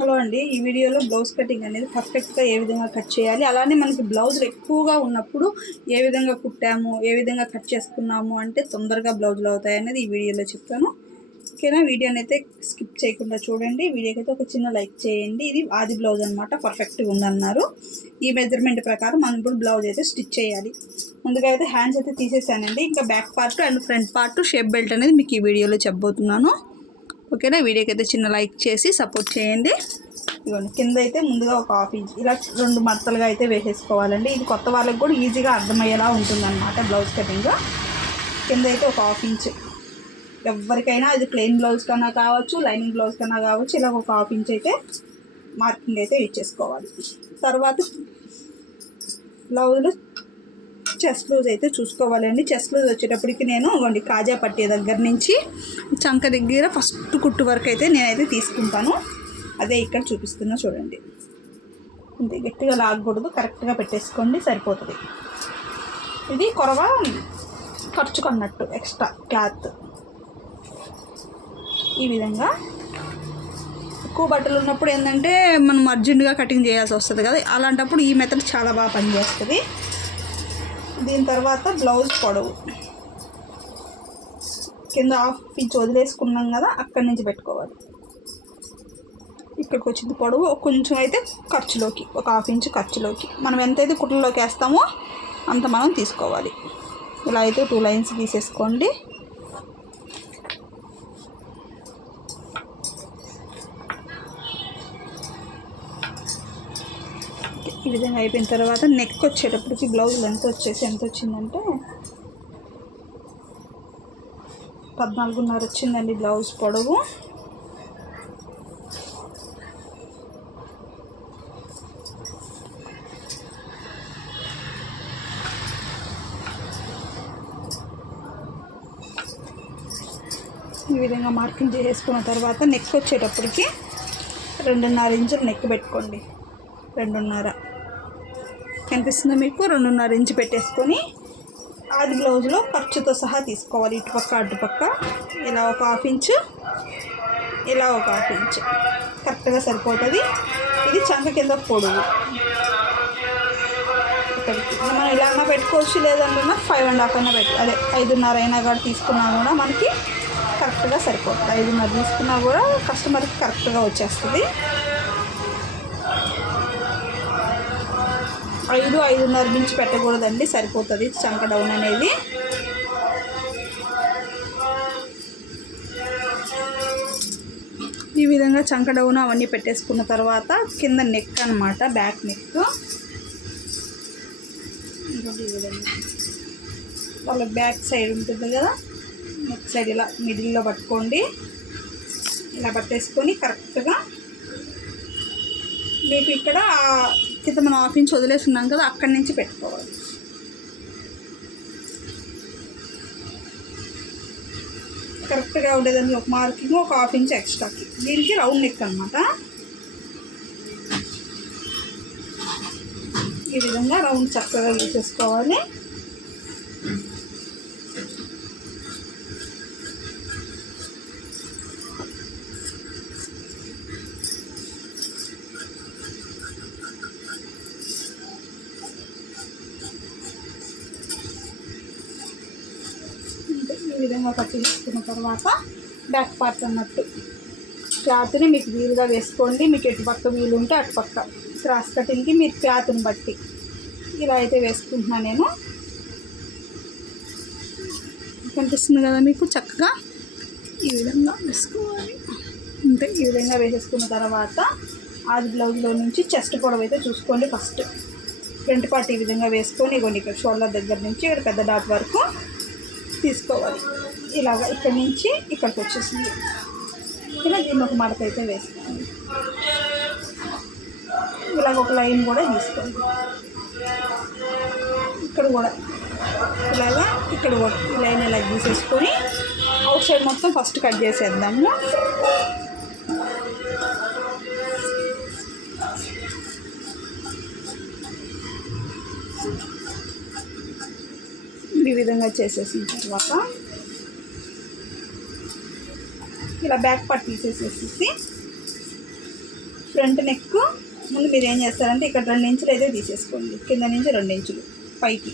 Hello అండి ఈ వీడియోలో బ్లౌజ్ కటింగ్ అనేది పర్ఫెక్ట్గా ఏ విధంగా కట్ చేయాలి. అలానే మనకి బ్లౌజులు ఎక్కువగా ఉన్నప్పుడు ఏ విధంగా కుట్టాము ఏ విధంగా కట్ చేసుకున్నాము అంటే తొందరగా బ్లౌజులు అవుతాయి అనేది ఈ వీడియోలో చెప్తాను. ఓకేనా? వీడియోని అయితే స్కిప్ చేయకుండా చూడండి. వీడియోకి అయితే ఒక చిన్న లైక్ చేయండి. ఇది ఆది బ్లౌజ్ అనమాట పర్ఫెక్ట్గా ఉందన్నారు. ఈ మెజర్మెంట్ ప్రకారం మనం ఇప్పుడు బ్లౌజ్ అయితే స్టిచ్ చేయాలి. ముందుగా అయితే హ్యాండ్స్ అయితే తీసేసానండి. ఇంకా back part and front part shape belt అనేది మీకు ఈ వీడియోలో చెప్పబోతున్నాను. ఓకేనా? వీడియోకి అయితే చిన్న లైక్ చేసి సపోర్ట్ చేయండి. ఇవ్వండి కింద అయితే ముందుగా ఒక హాఫ్ ఇంచ్ ఇలా రెండు మత్తలుగా అయితే వేసేసుకోవాలండి. ఇది కొత్త వాళ్ళకి కూడా ఈజీగా అర్థమయ్యేలా ఉంటుందన్నమాట బ్లౌజ్ కటింగ్. కింద అయితే ఒక హాఫ్ ఇంచ్. ఎవరికైనా అది ప్లెయిన్ బ్లౌజ్ కన్నా కావచ్చు లైనింగ్ బ్లౌజ్ కన్నా కావచ్చు ఇలా ఒక హాఫ్ ఇంచ్ అయితే మార్కింగ్ అయితే ఇచ్చేసుకోవాలి. తర్వాత బ్లౌజులు చెస్ట్ లూజ్ అయితే చూసుకోవాలండి. చెస్ట్ లూజ్ వచ్చేటప్పటికి నేను ఇవ్వండి కాజా పట్టే దగ్గర నుంచి చంక దగ్గర ఫస్ట్ కుట్టు వరకు అయితే నేనైతే తీసుకుంటాను. అదే ఇక్కడ చూపిస్తున్నా చూడండి. అంతే గట్టిగా లాగకూడదు కరెక్ట్గా పెట్టేసుకోండి సరిపోతుంది. ఇది కొరవ ఖర్చుకున్నట్టు ఎక్స్ట్రా క్లాత్. ఈ విధంగా. ఎక్కువ బట్టలు ఉన్నప్పుడు ఏంటంటే మనం అర్జెంటుగా కటింగ్ చేయాల్సి వస్తుంది కదా అలాంటప్పుడు ఈ మెథడ్ చాలా బాగా పనిచేస్తుంది. దీని తర్వాత బ్లౌజ్ పొడవు. కింద హాఫ్ ఇంచ్ వదిలేసుకున్నాం కదా అక్కడి నుంచి పెట్టుకోవాలి. ఇక్కడికి వచ్చింది పొడవు. కొంచెం అయితే ఖర్చులోకి ఒక హాఫ్ ఇంచ్ ఖర్చులోకి. మనం ఎంతైతే కుట్లలోకి వేస్తామో అంత మనం తీసుకోవాలి. ఇలా అయితే టూ లైన్స్ గీసేసుకోండి ఈ విధంగా అయిపోయిన తర్వాత నెక్ వచ్చేటప్పటికి బ్లౌజ్ లెంత్ వచ్చేసి ఎంత వచ్చిందంటే పద్నాలుగున్నర వచ్చిందండి బ్లౌజ్ పొడవు. ఈ విధంగా మార్కింగ్ చేసుకున్న తర్వాత నెక్ వచ్చేటప్పటికి రెండున్నర ఇంచులు నెక్ పెట్టుకోండి. రెండున్నర. కనిపిస్తుంది మీకు రెండున్నర ఇంచు పెట్టేసుకొని అది బ్లౌజ్లో ఖర్చుతో సహా తీసుకోవాలి. ఇటుపక్క అటుపక్క ఇలా ఒక హాఫ్ ఇంచు ఇలా ఒక హాఫ్ ఇంచు. కరెక్ట్గా సరిపోతుంది. ఇది చంక కింద పొడుగు. ఇక్కడికి. మనం ఇలా అన్నా పెట్టుకోవచ్చు లేదంటున్నా ఫైవ్ అండ్ హాఫ్ అయినా పెట్టు అదే ఐదున్నర అయినా కూడా తీసుకున్నా కూడా మనకి కరెక్ట్గా సరిపోతుంది. ఐదున్నర తీసుకున్నా కూడా కస్టమర్కి కరెక్ట్గా వచ్చేస్తుంది. ఐదు ఐదున్నర నుంచి పెట్టకూడదండి సరిపోతుంది. చంక డౌన్ అనేది. ఈ విధంగా చంక డౌన్ అవన్నీ పెట్టేసుకున్న తర్వాత కింద నెక్ అనమాట బ్యాక్ నెక్ ఈ విధంగా. వాళ్ళ బ్యాక్ సైడ్ ఉంటుంది కదా నెక్ సైడ్ ఇలా మిడిల్లో పట్టుకోండి. ఇలా పట్టేసుకొని కరెక్ట్గా మీకు ఇక్కడ కింద మనం హాఫ్ ఇంచ్ కదా అక్కడి నుంచి పెట్టుకోవాలి. కరెక్ట్గా ఉండేదాన్ని ఒక మార్కింగ్ ఒక హాఫ్ ఇంచ్ ఎక్స్ట్రాకి. దీనికి రౌండ్ నెక్ అనమాట ఈ విధంగా రౌండ్ చక్కగా గీసేసుకోవాలి. విధంగా కట్ చేసుకున్న తర్వాత బ్యాక్ పార్ట్స్ అన్నట్టు క్లాత్ని మీకు వీలుగా వేసుకోండి. మీకు ఎటు పక్క వీలు ఉంటే అటు పక్క క్రాస్ కటింగ్కి మీరు క్లాత్ని బట్టి. ఇలా అయితే వేసుకుంటున్నాను నేను. కనిపిస్తుంది కదా మీకు? చక్కగా ఈ విధంగా వేసుకోవాలి. అంతే ఈ విధంగా వేసేసుకున్న తర్వాత ఆది బ్లౌజ్లో నుంచి చెస్ట్ పొడవు అయితే చూసుకోండి ఫస్ట్. ఫ్రంట్ పార్ట్ ఈ విధంగా వేసుకొని ఇవ్వండి ఇక్కడ షోల్డర్ దగ్గర నుంచి ఇక్కడ పెద్ద డాట్ వరకు తీసుకోవాలి. ఇలాగ ఇక్కడి నుంచి ఇక్కడికి వచ్చేసింది. ఇలా దీన్ని ఒక మడత అయితే వేసుకోండి ఇలాగ ఒక లైన్ కూడా తీసుకోండి. ఇక్కడ కూడా ఇలాగా ఇక్కడ కూడా లైన్ ఇలా తీసేసుకొని అవుట్ సైడ్ మొత్తం ఫస్ట్ కట్ చేసేద్దాము. ఈ విధంగా చేసేసిన తర్వాత ఇలా బ్యాక్ పార్ట్ తీసేసేసి ఫ్రంట్ నెక్ ముందు మీరు ఏం చేస్తారంటే ఇక్కడ రెండు ఇంచులు అయితే తీసేసుకోండి. కింద నుంచి రెండు ఇంచులు పైకి.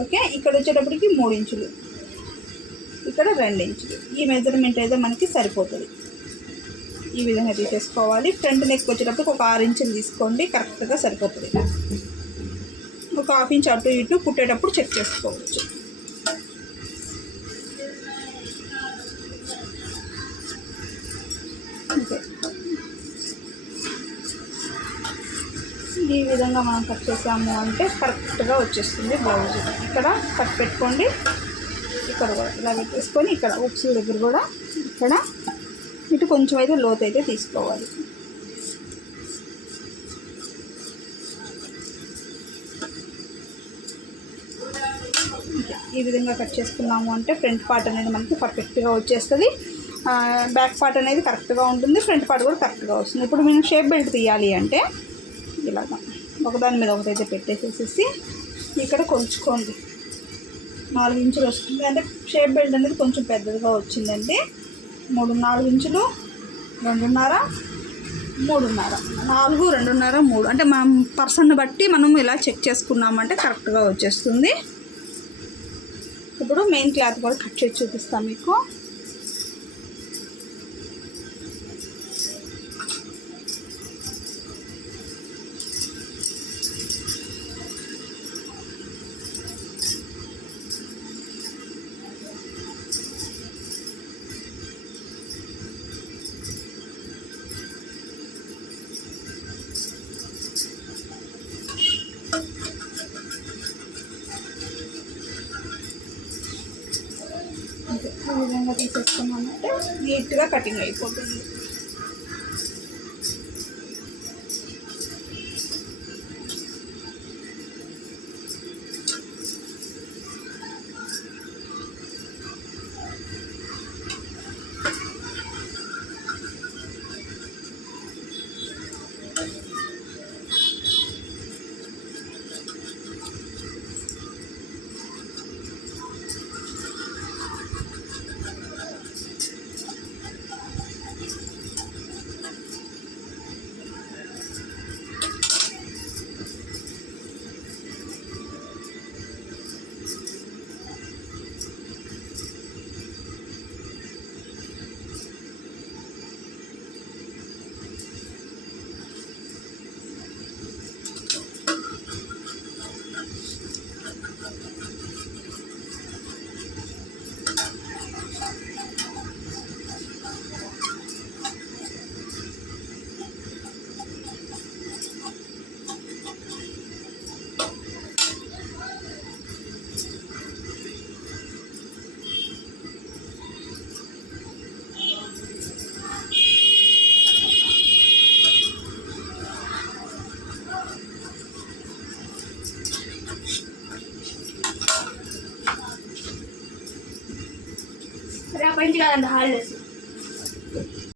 ఓకే? ఇక్కడ వచ్చేటప్పటికి మూడు ఇంచులు. ఇక్కడ రెండు ఇంచులు. ఈ మెజర్మెంట్ అయితే మనకి సరిపోతుంది. ఈ విధంగా తీసేసుకోవాలి. ఫ్రంట్ నెక్ వచ్చేటప్పటికి ఒక ఆరు ఇంచులు తీసుకోండి. కరెక్ట్గా సరిపోతుంది. ఒక హాఫ్ ఇంచ్ అటు ఇటు కుట్టేటప్పుడు చెక్ చేసుకోవచ్చు. ఈ విధంగా మనం కట్ చేసాము అంటే కరెక్ట్గా వచ్చేస్తుంది బ్లౌజ్. ఇక్కడ కట్ పెట్టుకోండి. ఇక్కడ కూడా ఇలా పెట్టేసుకొని ఇక్కడ ఉక్స్ దగ్గర కూడా ఇక్కడ ఇటు కొంచెం అయితే లోతు అయితే తీసుకోవాలి. ఈ విధంగా కట్ చేసుకున్నాము అంటే ఫ్రంట్ పార్ట్ అనేది మనకి పర్ఫెక్ట్గా వచ్చేస్తుంది. బ్యాక్ పార్ట్ అనేది కరెక్ట్గా ఉంటుంది. ఫ్రంట్ పార్ట్ కూడా కరెక్ట్గా వస్తుంది. ఇప్పుడు మేము షేప్ బెల్ట్ తీయాలి అంటే ఇలాగా. ఒకదాని మీద ఒకటైతే పెట్టేసేసి ఇక్కడ కొంచుకోండి. నాలుగు ఇంచులు వస్తుంది. అంటే షేప్ బెల్ట్ అనేది కొంచెం పెద్దదిగా వచ్చిందండి. మూడు నాలుగు ఇంచులు రెండున్నర మూడున్నర. నాలుగు రెండున్నర మూడు. అంటే మనం పర్సన్ బట్టి మనం ఇలా చెక్ చేసుకున్నామంటే కరెక్ట్గా వచ్చేస్తుంది. ఇప్పుడు మెయిన్ క్లాత్ కూడా కట్ చేసి చూపిస్తాం మీకు. విధంగా తీసేసుకున్నామంటే నీట్గా కటింగ్ అయిపోతుంది. and the highlights.